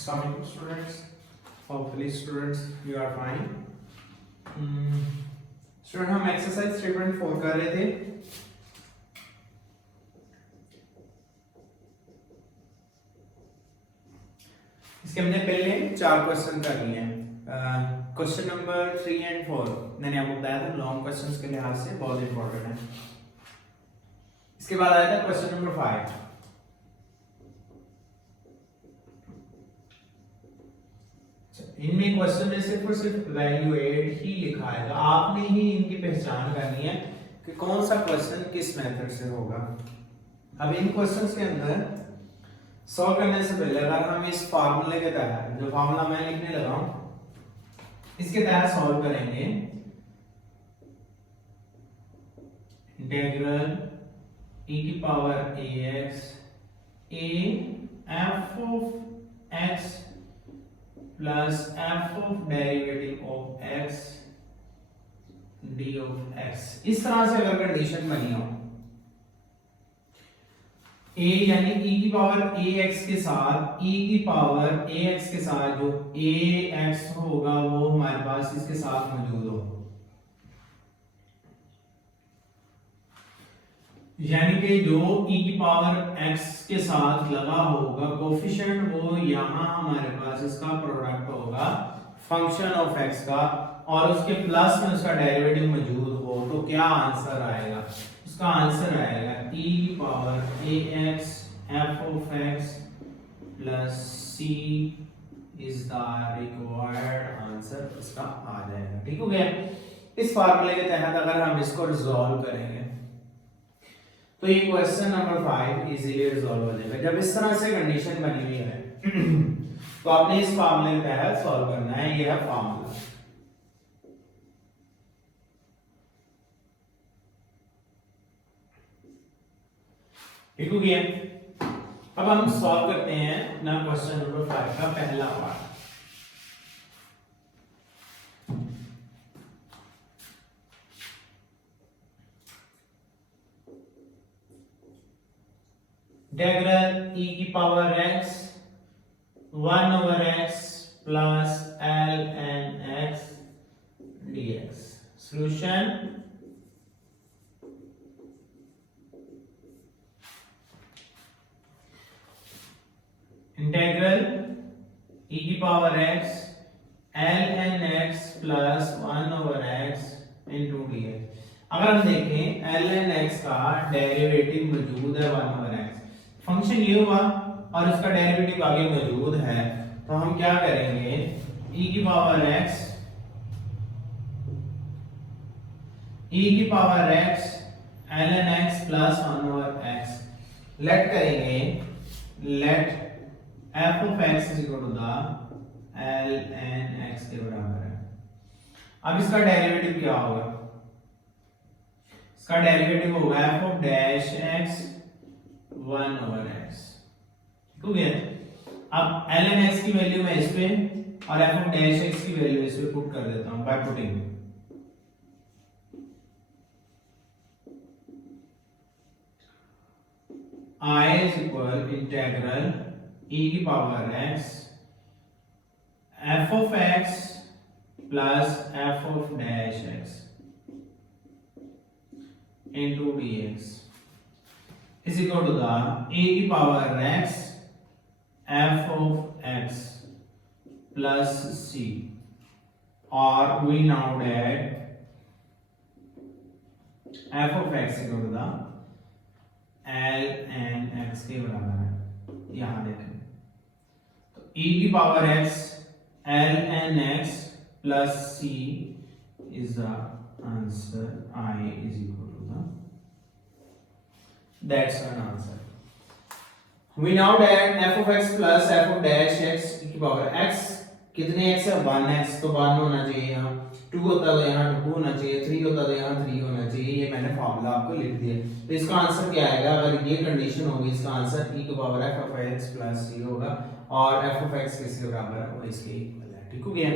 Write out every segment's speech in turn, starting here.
Assalamualaikum students. Hopefully students you are fine. Student हम exercise 3.4 कर रहे थे. इसके हमने पहले 4 क्वेश्चन कर लिए हैं. क्वेश्चन नंबर 3 और 4 मैंने आपको बताया था लॉन्ग क्वेश्चंस के लिहाज से बहुत इंपॉर्टेंट है. इसके बाद आया था क्वेश्चन नंबर 5. इनमें क्वेश्चन में सिर्फ और सिर्फ वैल्यूएट ही लिखा है. आपने ही इनकी पहचान करनी है कि कौन सा क्वेश्चन किस मेथड से होगा. अब इन क्वेश्चंस के अंदर सॉल्व करने से पहले अगर हम इस फार्मूले के तहत, जो फार्मूला मैं लिखने लगा हूं, इसके तहत सॉल्व करेंगे. इंटीग्रल e की power ax a f of x plus f of derivative of x d of x. इस तरह से अगर कंडीशन बनी हो, a यानी e की पावर ax के साथ e की पावर ax के साथ जो ax होगा वो हमारे पास इसके साथ मौजूद हो, यानी कि जो e की पावर x के साथ लगा होगा कोफिशिएंट वो यहाँ हमारे पास इसका प्रोडक्ट होगा फंक्शन ऑफ x का, और उसके प्लस में उसका डेरिवेटिव मौजूद हो, तो क्या आंसर आएगा? उसका आंसर आएगा e की power ax f of x plus c is the required answer. इसका आ जाएगा. ठीक हो गया. इस फार्मूले के तहत अगर हम इसको रिजॉल्व करेंगे तो ये क्वेश्चन नंबर 5 इजीली रिजॉल्व हो जाएगा. जब इस तरह से कंडीशन बनी हुई है तो आपने इस फार्मूले के तहत सॉल्व करना है. ये है फार्मूला. ठीक हो गया. अब हम सॉल्व करते हैं ना क्वेश्चन नंबर 5 का पहला पार्ट. इंटीग्रल e की power x 1 over x plus ln x dx. Solution integral e की power x ln x plus 1 over x into dx. अगर हम देखें ln x का डेरिवेटिव मौजूद है 1 over x, फंक्शन ये हुआ और इसका डेरिवेटिव आगे मौजूद है, तो हम क्या करेंगे e की power x ln x plus 1 over x let करेंगे. Let f of x is equal to the ln x के बराबर है. अब इसका डेरिवेटिव क्या होगा? इसका डेरिवेटिव होगा f of dash x 1 over x. ठीक है. अब ln x की वैल्यू मैं इस पे और f of dash x की वैल्यू इस पे पुट कर देता हूं by putting. I is equal integral e की power x f of x plus f of dash x into dx is equal to the a की power x f of x plus c, or we now add f of x equal to the ln x के बराबर है. यहां देखें तो e की power x ln x plus c is the answer. I is equal to the, that's an answer. We now add f of x plus f of dash x e की power x. कितने x है? 1x, तो 1 होना चाहिए यहाँ, 2 होता तो यहाँ 2 होना चाहिए, 3 होता तो यहाँ 3 होना चाहिए. ये मैंने फार्मूला आपको लिख दिया. तो इसका आंसर क्या आएगा? अगर ये कंडीशन होगी इसका आंसर e की power f of x plus c होगा, और f of x किसके बराबर है? वो इसके इक्वल है. ठीक हो गया.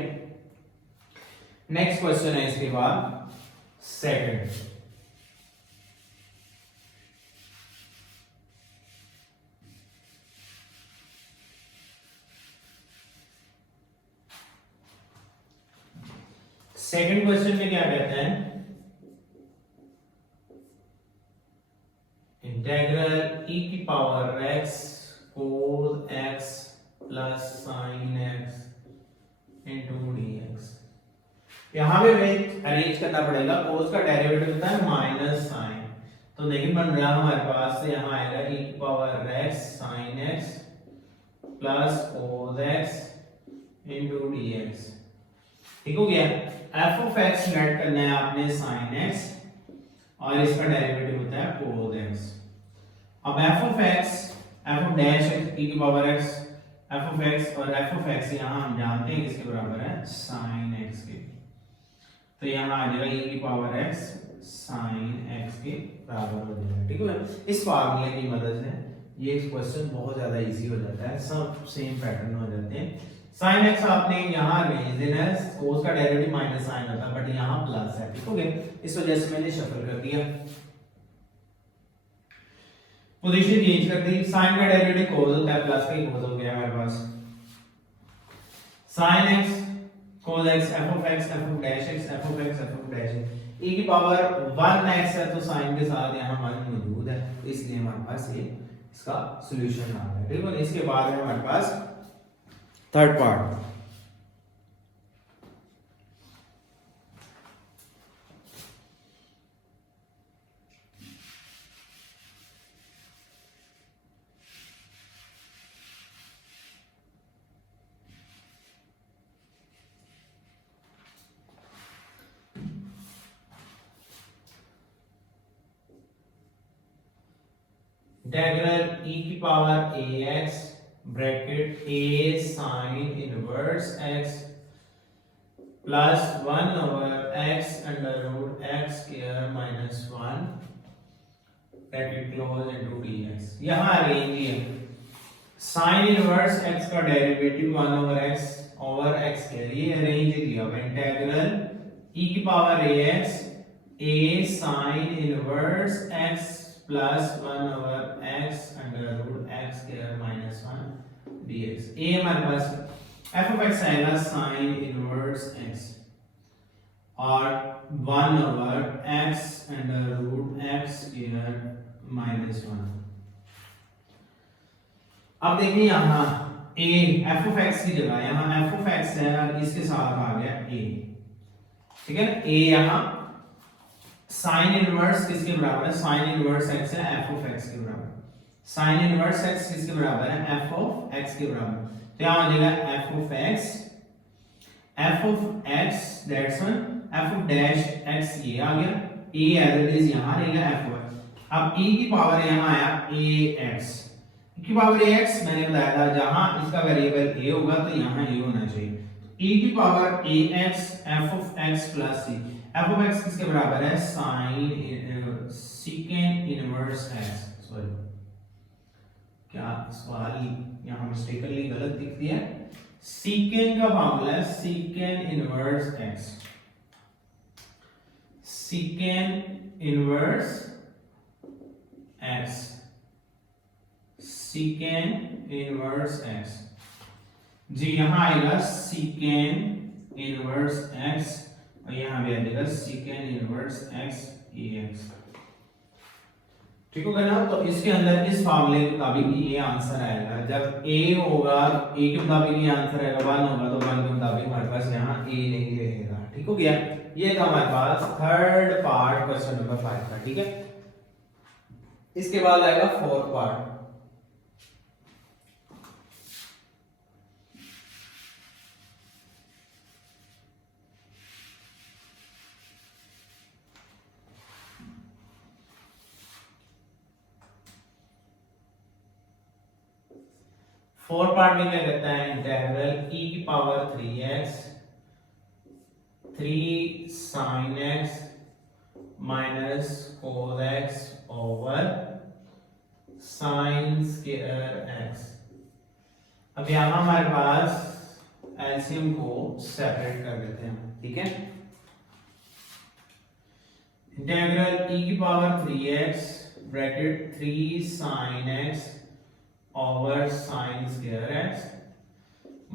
नेक्स्ट क्वेश्चन है इसके बाद सेकंड. सेकंड क्वेश्चन में क्या कहते हैं, इंटेग्रल e की power x cos x plus sin x into dx। यहां पे हमें अरेंज करना पड़ेगा, cos का डेरिवेटिव होता है माइनस sin, तो नहीं बन रहा हमारे पास, तो यहाँ आएगा e की power x sin x plus cos x into dx। ठीक हो गया। f ऑफ x लेट करना है आपने sin x और इसका डेरिवेटिव होता है cos x। अब f of x, f of dash x e की power x, f of x और f ऑफ x यहाँ हम जानते हैं किसके बराबर है, sin x के, तो यहाँ आ जाएगा e की पावर x sin x के बराबर हो जाएगा। ठीक है, इस फार्मूले की मदद से ये क्वेश्चन बहुत ज्यादा इजी हो जाता है, सब सेम पैटर्न हो जाते हैं। sin x आपने यहाँ रेंज देना है, cos का डेरिवेटिव माइनस sin होता है, बट यहाँ प्लस है। ठीक हो गया, इस वजह से मैंने शफल कर दिया, पोजीशन चेंज कर दी। sin का डेरिवेटिव cos होता है, प्लस का ही cos हो गया हमारे पास। sin x cos x f of x f of dash x f of x f of dash x, e की पावर 1x है तो sin के साथ यहाँ 1 मौजूद है, तो इसलिए हमारे पास ये इसका सॉल्यूशन आ गया। ठीक है, इसके बाद है हमारे पास थर्ड पार्ट। इंटीग्रल e की power ax bracket a sin inverse x plus 1 over x under root x square minus 1 bracket close into dx। यहां रेंज है sin इनवर्स x का डेरिवेटिव 1 ओवर x के लिए रेंज दिया हुआ, integral e की power ax a sin inverse x plus 1 over x under root x square minus 1 dx। a हमारे पास f of x आएगा sin इनवर्स x और 1 over x under root x square minus 1। अब देखिए यहाँ a f of x की जगह यहाँ f of x है और इसके साथ आ गया a। ठीक है, a यहाँ sin इनवर्स किसके बराबर है, sin इनवर्स x है f ऑफ x के बराबर, sin इनवर्स x किसके बराबर है, f ऑफ x के बराबर, तो यहां आ जाएगा f of x that's one, f of dash x ये आ गया, a एज इट इज यहां रहेगा f ऑफ। अब e की पावर यहां आया ax, e की पावर ax मैंने बताया था जहां इसका वेरिएबल a होगा तो यहां a होना चाहिए, e की power ax f of x plus c, f of x किसके बराबर है, sin secant inverse x। Sorry क्या सवाल यहाँ मिस्टेकनली गलत दिख दिया, secant का फार्मूला है secant inverse x, secant inverse x, secant inverse x जी, यहाँ आएगा secant इनवर्स x और यहाँ भी आ जाएगा secant इनवर्स x ax। ठीक होगा ना, तो इसके अंदर इस फार्मूले के मुताबिक ये आंसर आएगा, जब a होगा a के मुताबिक ये आंसर आएगा, 1 होगा तो 1 के मुताबिक हमारे पास यहाँ a नहीं रहेगा। ठीक हो गया, ये था हमारे पास थर्ड पार्ट क्वेश्चन नंबर 5 का। ठीक है, इसके बाद आएगा फोर्थ पार्ट। फोर पार्ट में क्या कहता है, इंटीग्रल e की power 3x 3 sin x minus cos x over sin square x। अब यहां हमारे पास एलसीएम को सेपरेट कर देते हैं। ठीक है, इंटीग्रल e की power 3x bracket 3 sin x over sin square x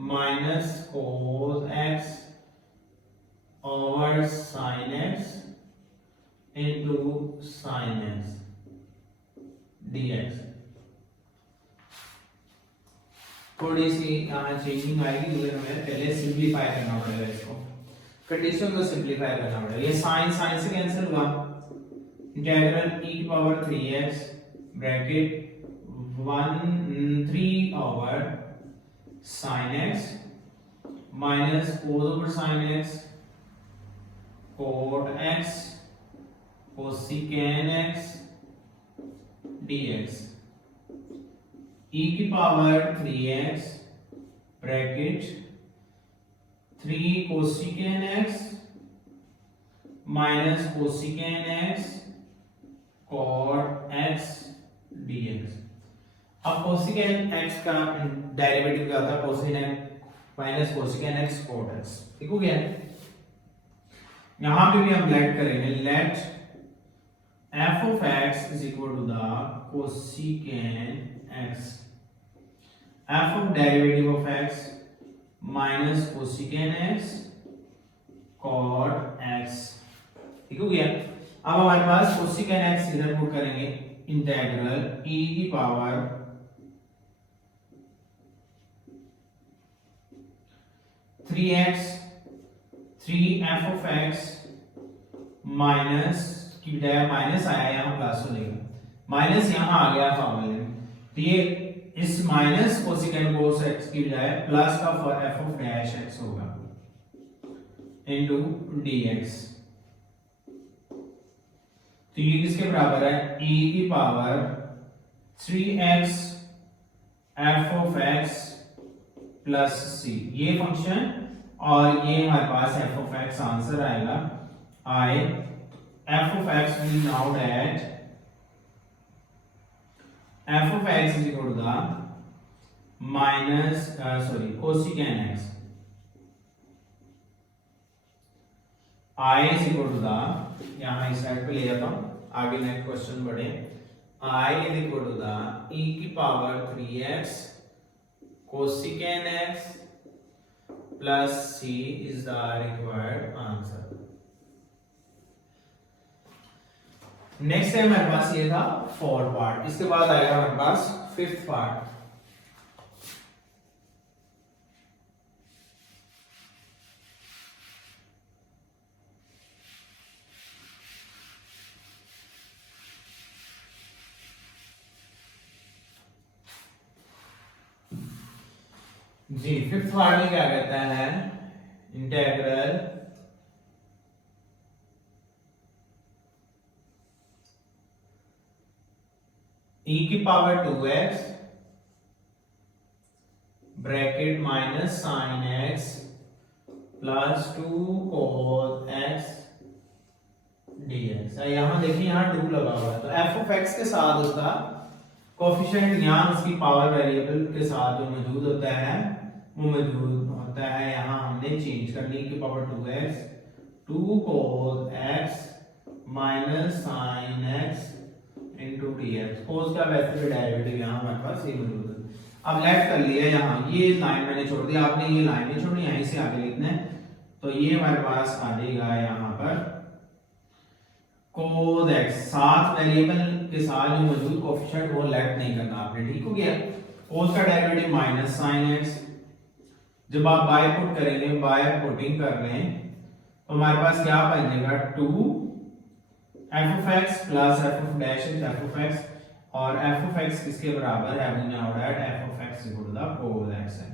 minus cos x over sine x into sine x dx। थोड़ी सी यहाँ चेंजिंग आएगी, तो हमें पहले सिंप्लीफाई करना पड़ेगा इसको, कंडीशन को सिंप्लीफाई करना पड़ेगा। ये साइन साइन से कैंसिल हुआ, इंटीग्रल e की power 3x bracket 3 over sin x minus cos over sin x cot x cosecant x dx e की power 3x bracket 3 cosecant x minus cosecant x cot x dx। अब cosecant x का derivative क्या होता है, cosecant minus cosecant x cot x, ठीक हो गया। यहां पे भी हम लेट करेंगे, let f of x is equal to the cosecant x, f of derivative of x minus cosecant x cot x, ठीक हो गया। अब हमारे पास cosecant x इधर पुट करेंगे, इंटीग्रल e की power 3x 3f of x minus की बजाय माइनस आया, यहाँ प्लस हो जाएगा, माइनस यहाँ आ गया फॉर्मूले में, तो ये इस माइनस कोसिकेंट cos x की बजाय प्लस का f of डैश x होगा इनटू dx। तो ये किसके बराबर है, e की power 3x f of x plus c, ये फंक्शन और ये हमारे पास f of x आंसर आएगा। I f of x will now that f of x is equal to the minus cosecant x, I is equal to the, यहाँ इस side पे ले जाता हूँ, आगे नेक्स्ट क्वेश्चन बढ़े, I is equal to the e की power 3x cosecant x plus c is the required answer। Next है हमारे पास ये था फोर्थ पार्ट, इसके बाद आएगा हमारे पास फिफ्थ पार्ट। जी फिफ्थ पार्ट में क्या कहता है, इंटीग्रल e की power 2x bracket minus sine x plus 2 cos x dx। यहां देखिए यहाँ 2 लगा हुआ है, तो f of x के साथ उसका कोफिशिएंट यहाँ उसकी पावर वेरिएबल के साथ जो मौजूद होता है वो मौजूद होता है, यहाँ हमने चेंज करनी की power 2x 2 cos x minus sine x into dx। cos का वैसे भी डेरिवेटिव यहाँ हमारे पास ये मौजूद है। अब लेट कर लिया, यहाँ ये लाइन मैंने छोड़ दी, आपने ये लाइन नहीं छोड़नी, यहीं से आगे लिखना है, तो ये हमारे पास आ जाएगा यहाँ पर cos x, साथ वेरिएबल के साथ जो मौजूद कोफिशिएंट वो लेट नहीं करना आपने, ठीक हो गया। cos का डेरिवेटिव माइनस साइन x, जब आप बाय पुट करेंगे, बाय पुटिंग कर रहे हैं, तो हमारे पास क्या बन जाएगा 2 f of x plus f of dash f of x, और f of x किसके बराबर है, we now that f of x equal to the cos x है,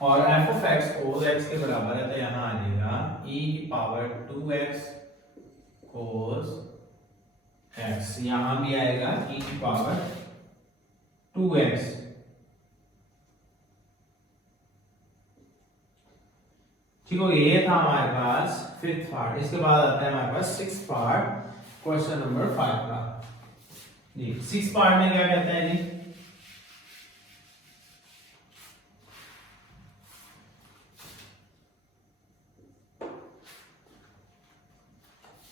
और f of x cos x के बराबर है, तो यहाँ आ जाएगा e की पावर 2x cos x, यहाँ भी आएगा e की पावर 2x। ठीक हो, ये था हमारे पास फिफ्थ पार्ट। इसके बाद आता है हमारे पास सिक्स्थ पार्ट, क्वेश्चन नंबर 5 का। जी सिक्स्थ पार्ट में क्या कहते हैं जी,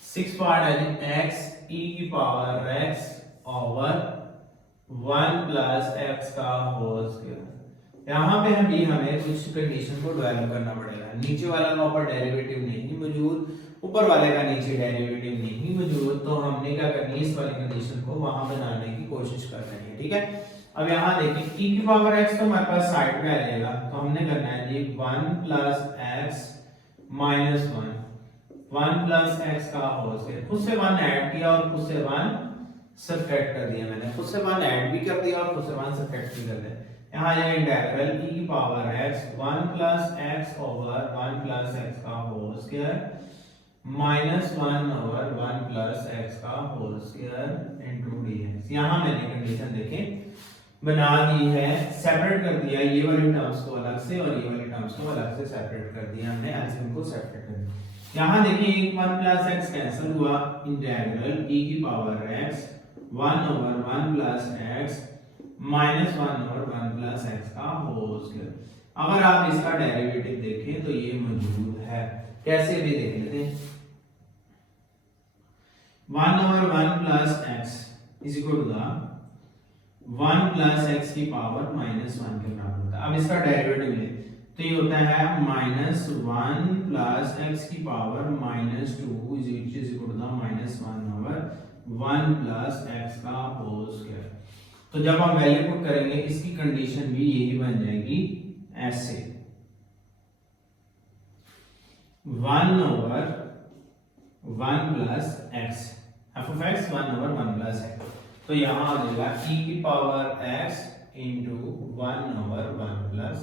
सिक्स्थ पार्ट है जी x e की power x over 1 plus x का होल स्क्वायर। यहाँ पे अभी हमें कुछ कंडीशन को डेवलप करना पड़ेगा। नीचे वाला का ऊपर डेरिवेटिव नहीं मौजूद, ऊपर वाले का नीचे डेरिवेटिव नहीं मौजूद, तो हमने क्या करनी है, इस वाली कंडीशन को वहां बनाने की कोशिश कर रहे हैं। ठीक है, अब यहाँ देखिए e की पावर x तो हमारे पास साइड में आ जाएगा, तो हमने करना है जी 1 plus x minus 1 plus x का होल स्क्वायर, खुद से 1 ऐड किया और खुद से 1 सब्ट्रैक्ट कर दिया। मैंने खुद से 1 ऐड भी कर दिया और खुद से 1 सब्ट्रैक्ट भी कर दिया। यहाँ जाए इंटीग्रल e की power x 1 plus x over 1 plus x का whole square minus 1 over 1 plus x का होल स्क्वायर इनटू dx। यहाँ मैंने कंडीशन देखें बना दी है, सेपरेट कर दिया ये वाली टर्म्स को अलग से और ये वाली टर्म्स को अलग से सेपरेट कर दिया हमने, एलसीएम को सेपरेट कर दिया। यहाँ देखिए 1 प्लस x कैंसिल हुआ, इंटीग्रल e की power x 1 over 1 plus x minus 1 over 1 plus x का होल स्क्वायर। अगर आप इसका डेरिवेटिव देखें तो ये मौजूद है, कैसे भी देख लेते हैं। 1 over 1 plus x is equal to the 1 plus x की पावर माइनस 1 के बराबर होता है। अब इसका डेरिवेटिव ले तो ये होता है माइनस 1 प्लस x की power minus 2 is equal to the minus 1 over 1 plus x का होल स्क्वायर। तो जब हम वैल्यू पुट करेंगे इसकी कंडीशन भी यही बन जाएगी ऐसे 1 over 1 plus x f of x 1 over 1 plus x। तो यहाँ आ जाएगा e की power x into 1 over 1 plus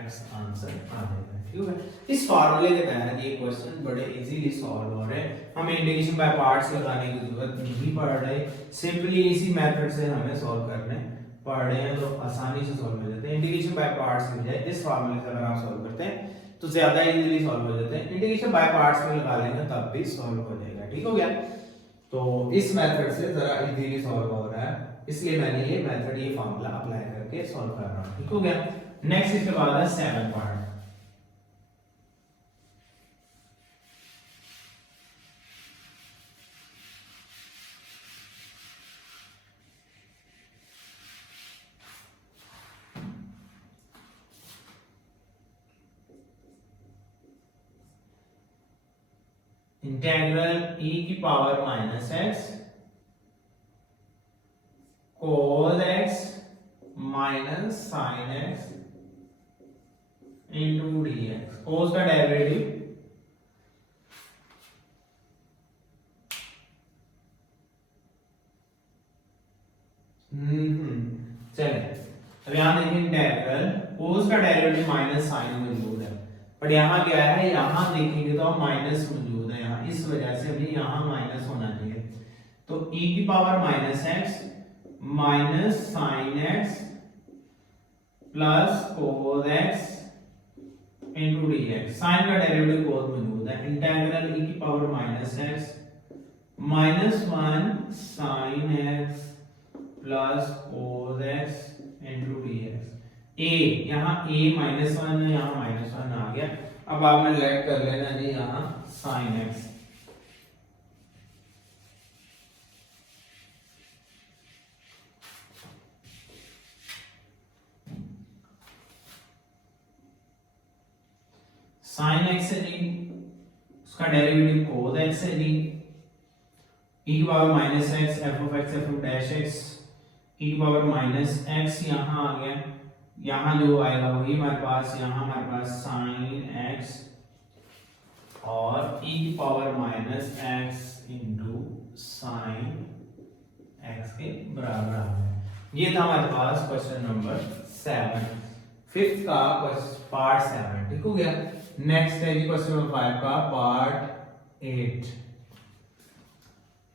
x answer आ जाएगा। ठीक है, इस फार्मूले के तहत ये क्वेश्चन बड़े इजीली सॉल्व हो रहे हैं, हमें इंटीग्रेशन बाय पार्ट्स लगाने की जरूरत नहीं पड़ रही, सिंपली इसी मेथड से हमें सॉल्व करने पड़ रहे हैं, तो आसानी से सॉल्व हो जाते हैं। इंटीग्रेशन बाय पार्ट्स की बजाय इस फार्मूले से अगर आप सॉल्व करते हैं तो ज्यादा इजीली सॉल्व हो जाते हैं। इंटीग्रेशन बाय पार्ट्स में लगा लेंगे तब भी सॉल्व हो जाएगा। ठीक हो गया, तो इस मेथड से जरा इजीली सॉल्व हो रहा है, इसलिए मैंने ये मेथड ये फार्मूला अप्लाई करके सॉल्व कर रहा हूं। ठीक हो गया, नेक्स्ट इसके बाद है 7 पार्ट। इंटीग्रल e की power minus x cos x minus sin x into dx। cos का डेरिवेटिव चले, अब यहाँ देखिए इंटीग्रल cos का डेरिवेटिव माइनस sin मौजूद है, बट यहाँ क्या है, यहाँ देखेंगे तो माइनस मौजूद है, यहाँ इस वजह से अभी यहाँ माइनस होना चाहिए। तो e की power minus x minus sine x plus cos x into dx। Sine का डेरिवेटिव cos मौजूद है, इंटीग्रल e की power minus x minus 1 sine x plus cos x into dx। a यहाँ a माइनस 1 है, यहाँ minus 1 आ गया। अब आपने लेट कर लेना जी यहाँ साइन x। साइन x है जी, उसका डेरिवेटिव cos x है जी, e की power minus x f of x f of dash x e की पावर माइनस x यहाँ आ गया, यहाँ जो आएगा वही हमारे पास, यहाँ हमारे पास साइन x और e की power minus x into sine x के बराबर आ गया। ये था हमारे पास क्वेश्चन नंबर 7, फिफ्थ का पार्ट 7। ठीक हो गया, नेक्स्ट है जी क्वेश्चन नंबर 5 का पार्ट 8।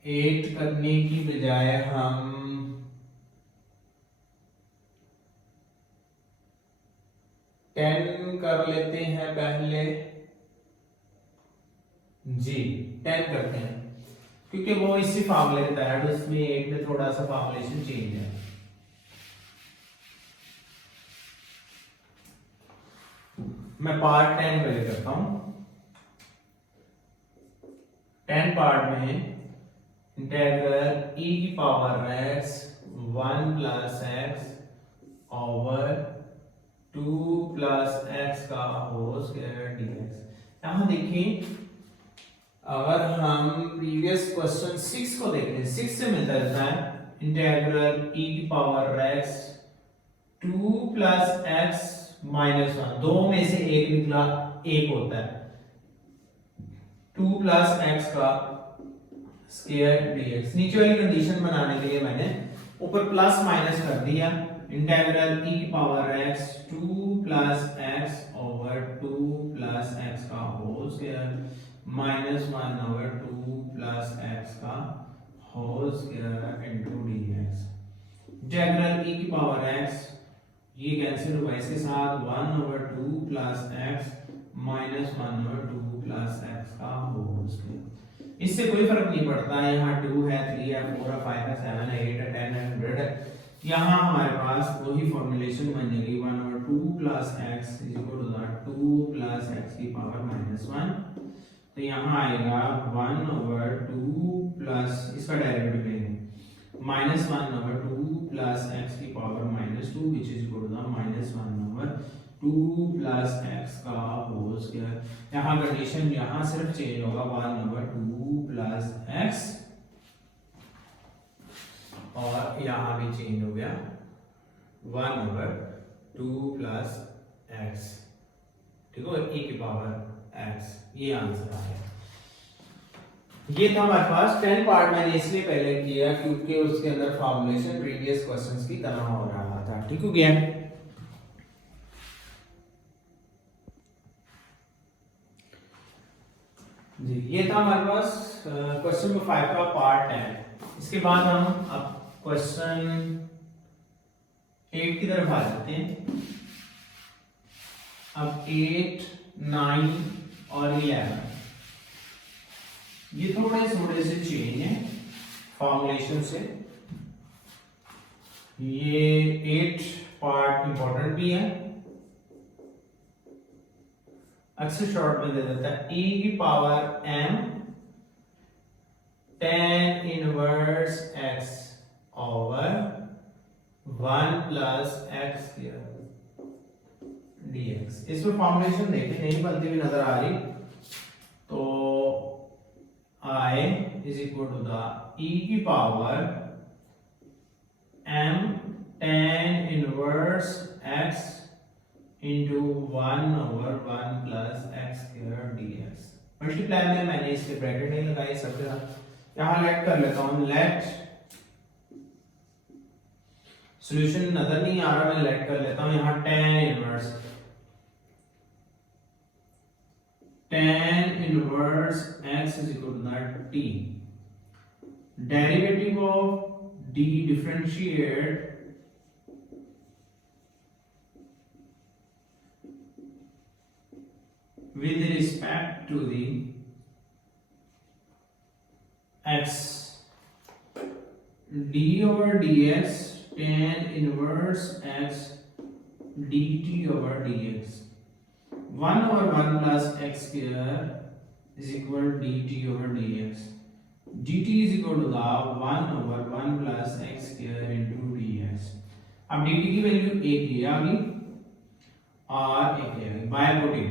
8 करने की बजाय हम 10 कर लेते हैं पहले जी, 10 करते हैं क्योंकि वो इसी फार्मूले के तहत, उसमें 8 में थोड़ा सा फॉर्मुलेशन चेंज है। मैं पार्ट 10 पहले करता हूं। 10 पार्ट में इंटीग्रल e की power x 1 plus x over square dx। यहाँ देखिए अगर हम प्रीवियस क्वेश्चन 6 को देखें, 6 से मिलता है इंटीग्रल e की power x 2 plus x minus 1, दो में से एक निकला, एक होता है 2 प्लस x का स्क्वायर dx। नीचे वाली कंडीशन बनाने के लिए मैंने ऊपर प्लस माइनस कर दिया, इंटीग्रल e की power x 2 plus x over 2 plus x का whole square minus 1 over 2 plus x का whole square into dx। Integral e की पावर x ये कैंसिल हुआ इसके साथ 1 over 2 plus x minus 1 over 2 plus x का whole square. इससे कोई फर्क नहीं पड़ता, यहाँ 2 है, 3 है, 4 है, 5 है, 7 है, 8 है, 10 है, 100 है। यहाँ हमारे पास वही फॉर्मूलेशन बन जाएगी 1 over 2 plus x is equal to 2 plus x की पावर माइनस 1। तो यहाँ आएगा 1 ओवर 2 प्लस, इसका डेरिवेटिव लेंगे, माइनस 1 ओवर 2 प्लस x की power minus 2 which is equal to minus 1 over 2 plus x का होल स्क्वायर। यहाँ कंडीशन यहाँ सिर्फ चेंज होगा 1 ओवर 2 प्लस x और यहाँ भी चेंज हो गया 1 ओवर 2 प्लस x, ठीक है, e की पावर x। ये आंसर आ गया। ये था हमारे पास 10 पार्ट, मैंने इसलिए पहले किया क्योंकि उसके अंदर फॉर्मूलेशन प्रीवियस क्वेश्चंस की तरह हो रहा था, ठीक हो गया। जी ये था हमारे पास क्वेश्चन नंबर 5 का पार्ट 10। इसके बाद हम अब क्वेश्चन 8 की तरफ आ जाते हैं। अब 8, 9 और 11 ये थोड़े से चेंज है फॉर्मूलेशन से। ये 8 पार्ट इंपॉर्टेंट भी है, अक्सर शॉर्ट में दे देता है e की power m tan inverse x over 1 plus x dx। इसमें फॉर्मूलेशन देखिए नहीं बनती हुई नजर आ रही, तो I is equal to the e की power m tan inverse x into 1 over 1 plus x square dx। Multiply में मैंने इसके ब्रैकेट नहीं लगाई, सब यहाँ लेट कर लेता हूँ, लेट सॉल्यूशन नजर नहीं आ रहा, मैं लेट कर लेता हूँ यहाँ tan inverse x is equal to that t, derivative of d differentiate with respect to the x, d over dx tan inverse x dt over dx। 1 over 1 plus x square is equal to dt over dx। dt is equal to the 1 over 1 plus x square into dx। अब dt की value एक ये आ गई और एक ये आ गई, by putting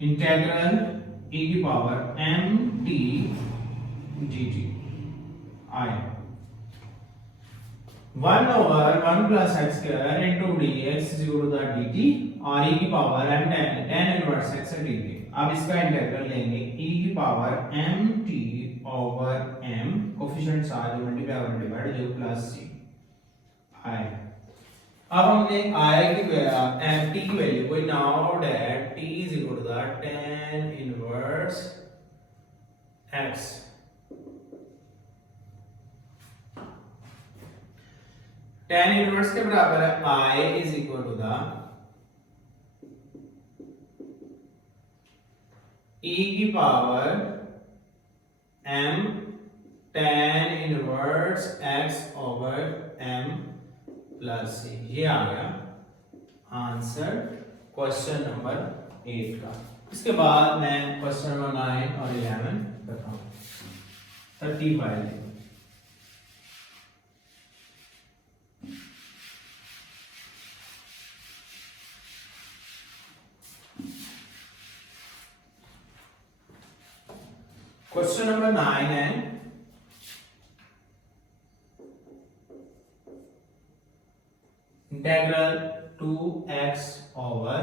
integral e की power m t dt I 1 over 1 plus x square into dx is equal to the dt और e की power m tan inverse x dt। अब इसका इंटीग्रल लेंगे e की power m t over m, coefficients आ जो multiply और divide जो प्लस c i। अब हमने i की m t की वैल्यू को now that t is equal to the tan inverse x, tan inverse के बराबर है i is equal to the e की power m tan inverse x over m plus c। ये आ गया answer question number 8 का। इसके बाद मैं क्वेश्चन नंबर 9 और 11 बताऊं। 35 क्वेश्चन नंबर 9 है integral 2x over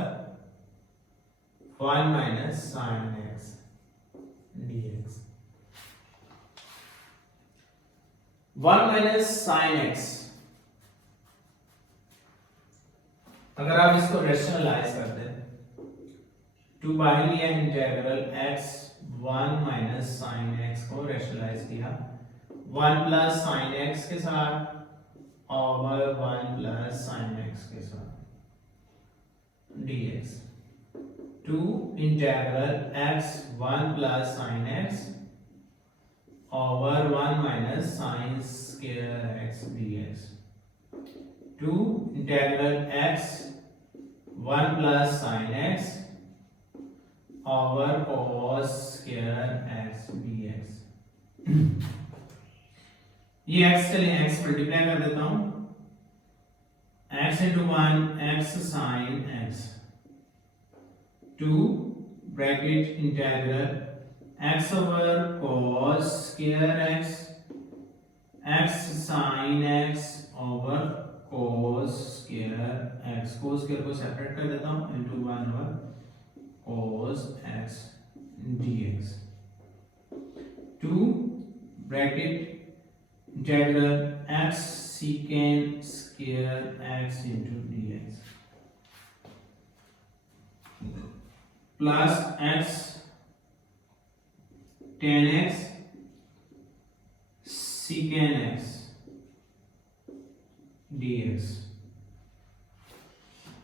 1 minus sin x dx। 1 minus sin x, अगर आप इसको रेशनलाइज करते हैं, 2 बाहर लिया integral x 1 minus sin x को रेशनलाइज किया 1 प्लस sin x के साथ ओवर 1 प्लस sin x के साथ dx। 2 integral x 1 plus sin x over 1 minus sin square x dx। 2 integral x 1 plus sin x over cos square x dx। ये x के लिए x multiply कर देता हूं, x into 1 x sin x, 2 bracket integral x over cos square x, x sin x over cos square x, cos square को separate कर देता हूं into 1 over cos x dx। 2 bracket integral x secant square x into dx plus x tan x secant x dx।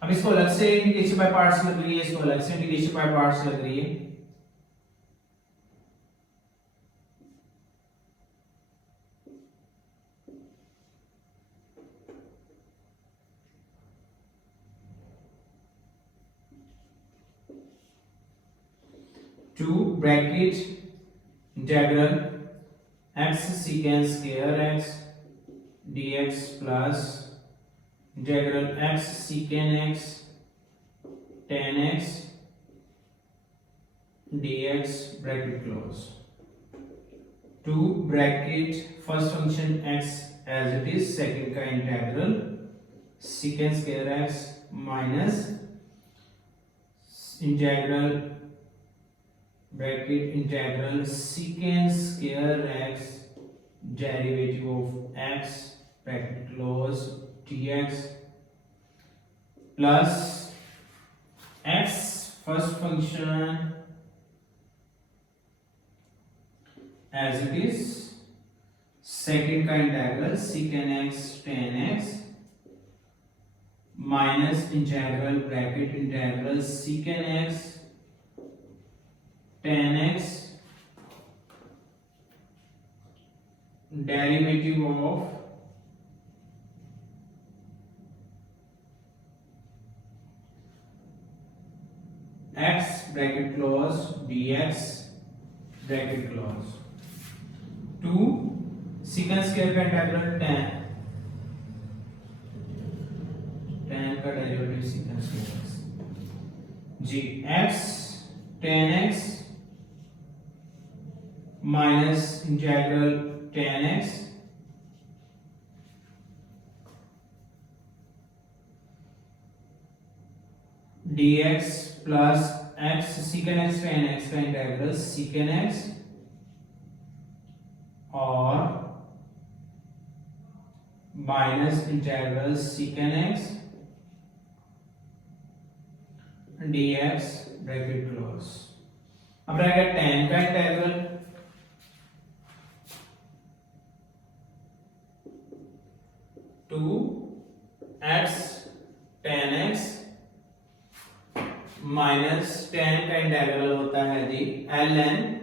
अब इसको अलग से integration by parts लग रही है, इसको अलग से इंटीग्रेशन बाय पार्ट्स लग रही है। Two bracket integral x secant square x dx plus integral x secant x tan x dx bracket close. 2 bracket first function x as it is, second का integral secant square x minus integral bracket integral secant square x derivative of x bracket close dx plus x first function as it is, second का integral secant x tan x minus integral bracket integral secant x tan x derivative of x bracket close dx bracket close. 2 secant square का integral tan का derivative secant square जी x tan x minus integral tan x dx plus x secant x tan x का integral secant x और minus integral secant x dx bracket close. अब रहेगा tan का integral two x tan x minus tan का integral होता है जी ln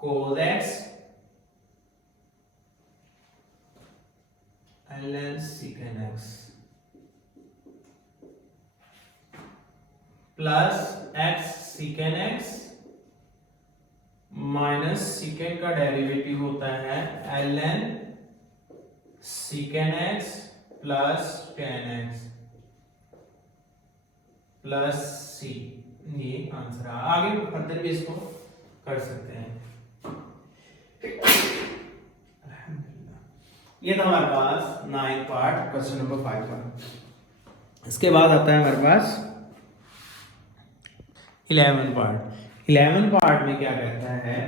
cos x ln secant x plus x सीकेंड X minus secant का डेरिवेटिव होता है ln secant X plus tan X plus C. ये आंसर है। आगे फर्दर भी इसको कर सकते हैं। ये था हमारे पास 9 पार्ट क्वेश्चन नंबर 5 का। इसके बाद आता है हमारे पास 11 पार्ट। 11 पार्ट में क्या कहता है,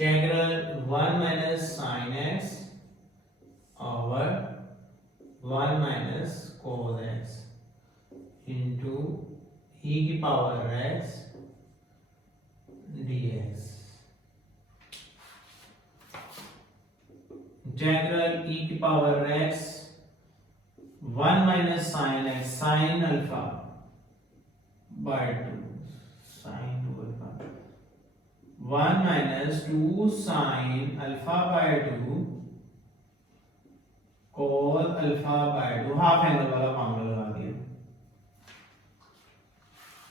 integral 1 minus sine X over 1 minus cos X into E की power X dx। Integral E की power X 1 minus sine X sine alpha by 2 sine 1 minus 2 sine alpha by 2 cos alpha by 2 half angle वाला formula लगा दिया।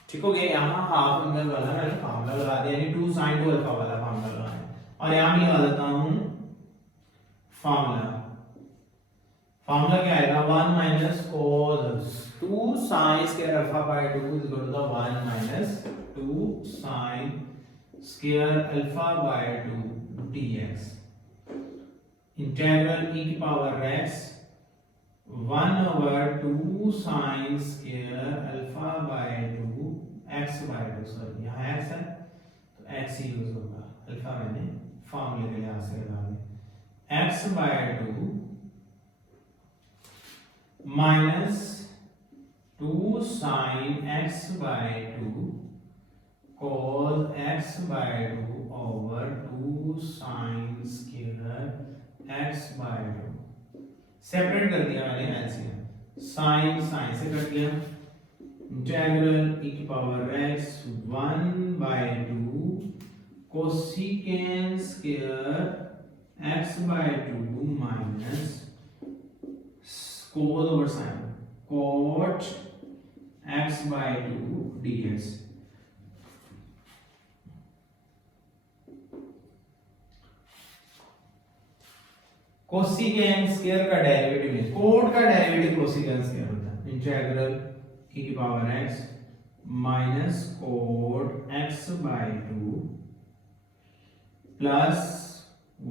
ठीक हो गया। यहाँ half angle वाला मैंने फॉर्मूला लगा दिया, यानी 2 साइन 2 अल्फा वाला फॉर्मूला लगाया। और यहाँ भी लगा देता हूँ फॉर्मूला। फॉर्मूला क्या आएगा, 1 minus cos 2 sine square alpha by 2 is equal to 1 minus 2 sine square alpha by 2 dx। Integral e की power x 1 over 2 sine square alpha by 2 x by 2, sorry यहाँ x है तो x ही use होगा, alpha मैंने फॉर्मूले के लिहाज से लगा दिया, x by 2 minus 2 sine x by 2 cos x by 2 over 2 sin square x by 2। Separate कर दिया मैंने एलसीएम, साइन साइन से कट गया। इंटीग्रल e की power x 1 by 2 cosecant square x by 2 minus cos over sine cot x by 2 dx। Cosecant square का derivative है, cot का derivative cosecant square होता है। इंटीग्रल e की power x minus cot x by 2 plus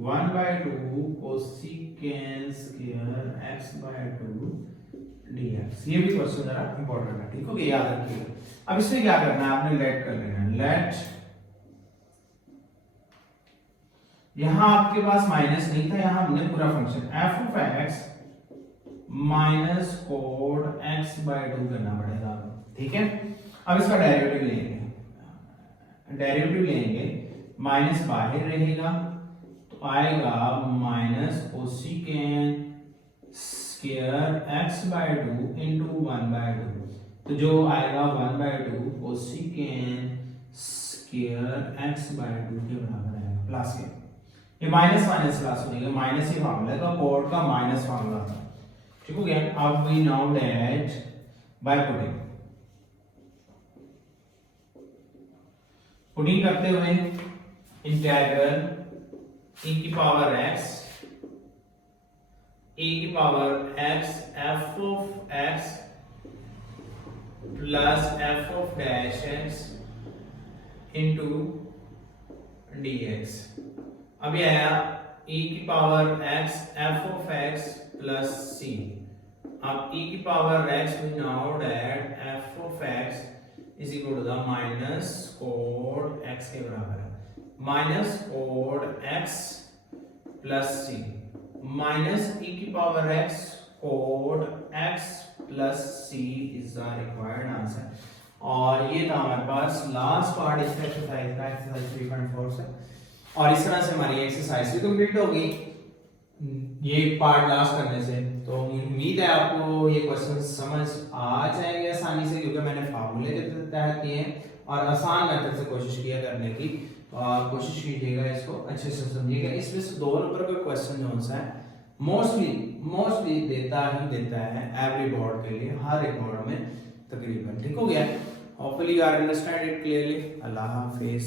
1 by 2 cosecant square x by 2 dx। ये भी question जरा important है, ठीक हो गया, याद रखिएगा। अब इसमें क्या करना है, आपने लेट कर लेना है। लेट यहां आपके पास माइनस नहीं था, यहां हमने पूरा function f of x minus cot x by 2 करना पड़ेगा, ठीक है। अब इसका डेरिवेटिव लेंगे, माइनस बाहर रहेगा तो आएगा minus cosecant square x by 2 into 1 by 2, तो जो आएगा 1 by 2 cosecant square x by 2 के बराबर आएगा, प्लस के ये माइनस माइनस प्लस हो जाएगा, माइनस ही फॉर्मूला है, तो कोड का माइनस फॉर्मूला था, ठीक हो गया। अब we now that by putting करते हुए इंटीग्रल e की power x f of x plus f of dash x into dx। अब ये आया e की power x f of x plus c। अब e की power x we know that f of x is equal to the minus cot x के बराबर है, minus cot x plus c minus e की power x code x plus c is the required answer। और ये था हमारे पास last part इस exercise का, एक्सरसाइज 3.4 से। और इस तरह से हमारी एक्सरसाइज भी कंप्लीट होगी ये पार्ट लास्ट करने से। तो उम्मीद है आपको ये क्वेश्चन समझ आ जाएंगे आसानी से, क्योंकि मैंने फार्मूले के तहत किए हैं और आसान मेथड से कोशिश किया करने की। तो आप कोशिश कीजिएगा इसको अच्छे से समझिएगा। इसमें से 2 नंबर का क्वेश्चन जो है मोस्टली देता है एवरी बोर्ड के लिए, हर एक बोर्ड में तकरीबन। ठीक हो गया? Hopefully you are understand it clearly. अल्लाह हाफिज।